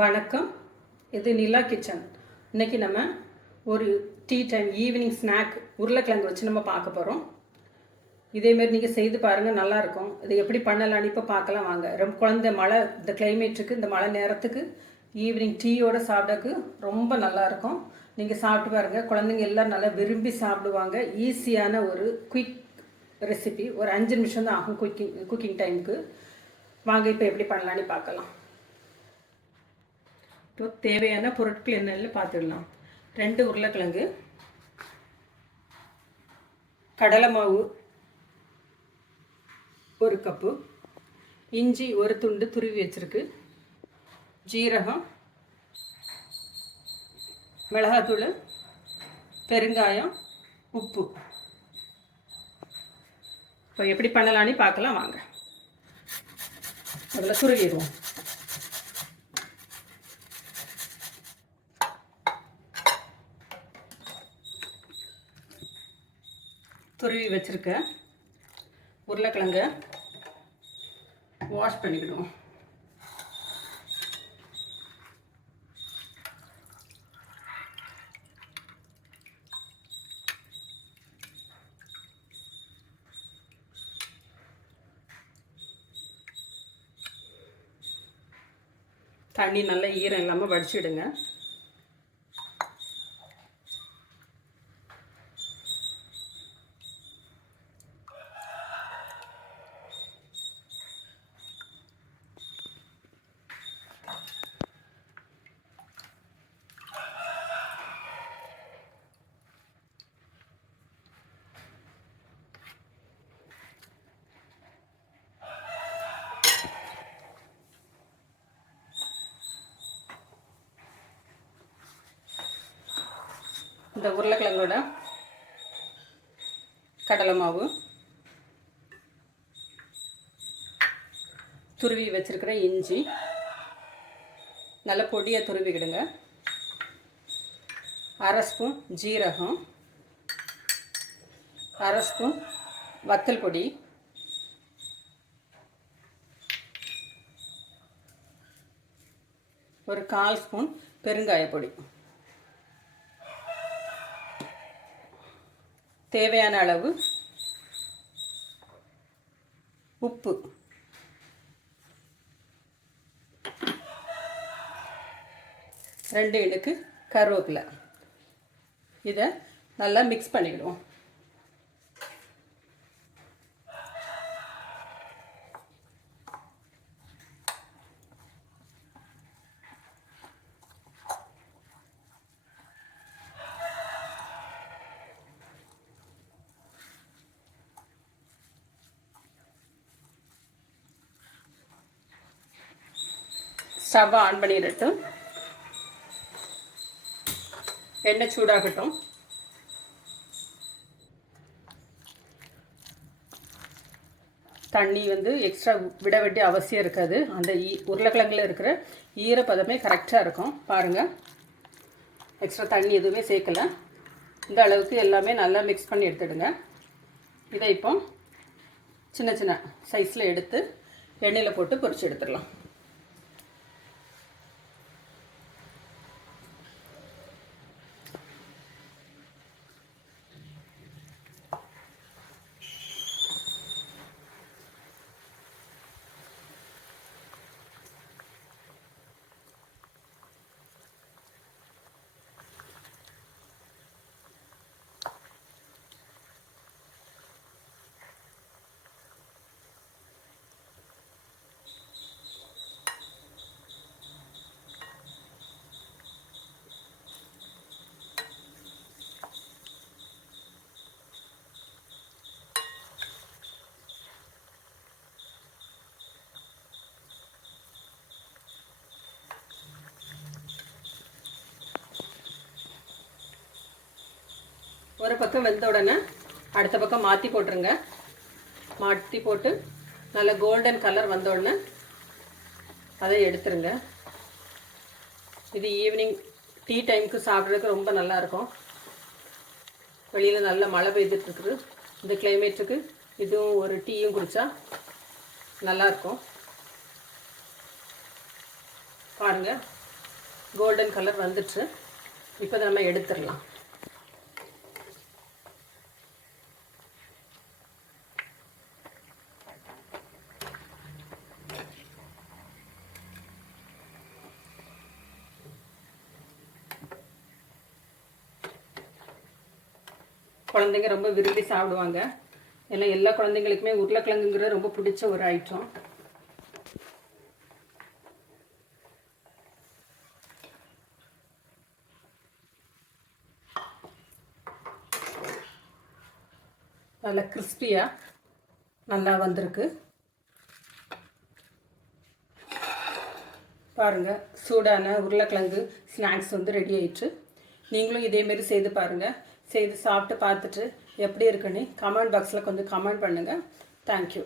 வணக்கம். இது நிலா கிச்சன். இன்றைக்கி நம்ம ஒரு டீ டைம் ஈவினிங் ஸ்நாக் உருளைக்கிழங்கு வச்சு நம்ம பார்க்க போகிறோம். இதேமாரி நீங்கள் செய்து பாருங்கள், நல்லாயிருக்கும். இது எப்படி பண்ணலான்னு இப்போ பார்க்கலாம் வாங்க. ரொம்ப குழந்தை மழை இந்த கிளைமேட்டுக்கு இந்த மழை நேரத்துக்கு ஈவினிங் டீயோடு சாப்பிடக்கு ரொம்ப நல்லாயிருக்கும். நீங்கள் சாப்பிட்டு பாருங்கள், குழந்தைங்க எல்லோரும் நல்லா விரும்பி சாப்பிடுவாங்க. ஈஸியான ஒரு குயிக் ரெசிபி, ஒரு 5 நிமிஷம் தான் ஆகும் குக்கிங் டைமுக்கு. வாங்க இப்போ எப்படி பண்ணலான்னு பார்க்கலாம். இப்போ தேவையான பொருட்கள் என்னென்னு பார்த்துடலாம். 2 உருளைக்கிழங்கு, கடலை மாவு 1 கப்பு, இஞ்சி 1 துண்டு துருவி வச்சிருக்கு, ஜீரகம், மிளகாத்தூள், பெருங்காயம், உப்பு. இப்போ எப்படி பண்ணலான்னு பார்க்கலாம் வாங்க. அதில் துருவிடுவோம். துருவி வச்சுருக்க உருளைக்கிழங்க வாஷ் பண்ணிக்கிடுவோம். தண்ணி நல்லா ஈரம் இல்லாமல் வடிச்சிடுங்க. இந்த உருளைக்கிழங்கோட கடலை மாவு, துருவி வச்சிருக்கிற இஞ்சி நல்ல பொடியாக துருவிக்கிடுங்க. 1/2 ஸ்பூன் ஜீரகம், 1/2 ஸ்பூன் வத்தல் பொடி, ஒரு 1/4 ஸ்பூன் பெருங்காய பொடி, தேவையான அளவு உப்பு, ரெண்டு இனுக்கு கருவேப்பிலை. இதை நல்லா மிக்ஸ் பண்ணிக்கிடுவோம். ஸ்டவ் ஆன் பண்ணிடட்டும். எண்ணெய் சூடாகட்டும். தண்ணி எக்ஸ்ட்ரா விட வேண்டிய அவசியம் இருக்காது. அந்த உருளைக்கிழங்குல இருக்கிற ஈரப்பதமே கரெக்டாக இருக்கும். பாருங்கள், எக்ஸ்ட்ரா தண்ணி எதுவுமே சேர்க்கலை. இந்த அளவுக்கு எல்லாமே நல்லா மிக்ஸ் பண்ணி எடுத்துடுங்க. இதை இப்போ சின்ன சின்ன சைஸில் எடுத்து எண்ணெயில் போட்டு பொரிச்சு எடுத்துடலாம். ஒரு பக்கம் வெந்த உடனே அடுத்த பக்கம் மாற்றி போட்டுருங்க. மாற்றி போட்டு நல்ல கோல்டன் கலர் வந்த உடனே அதை எடுத்துருங்க. இது ஈவினிங் டீ டைமுக்கு சாப்பிட்றதுக்கு ரொம்ப நல்லாயிருக்கும். வெளியில் நல்ல மழை பெய்துட்டுருக்குது. இந்த கிளைமேட்டுக்கு இதுவும் ஒரு டீயும் குடித்தா நல்லாயிருக்கும். பாருங்கள், கோல்டன் கலர் வந்துட்டு. இப்போ நம்ம எடுத்துடலாம். குழந்தைங்க ரொம்ப விரும்பி சாப்பிடுவாங்க. ஏன்னா எல்லா குழந்தைங்களுக்குமே உருளைக்கிழங்குங்கிறது ரொம்ப பிடிச்ச ஒரு ஐட்டம். நல்லா கிறிஸ்பியாக நல்லா வந்திருக்கு பாருங்கள். சூடான உருளைக்கிழங்கு ஸ்நாக்ஸ் வந்து ரெடி ஆயிடுச்சு. நீங்களும் இதேமாரி செய்து பாருங்கள். செய்து சாப்பிட்டு பார்த்துட்டு எப்படி இருக்குன்னு கமெண்ட் பாக்ஸில் கொஞ்சம் கமெண்ட் பண்ணுங்கள். தேங்க்யூ.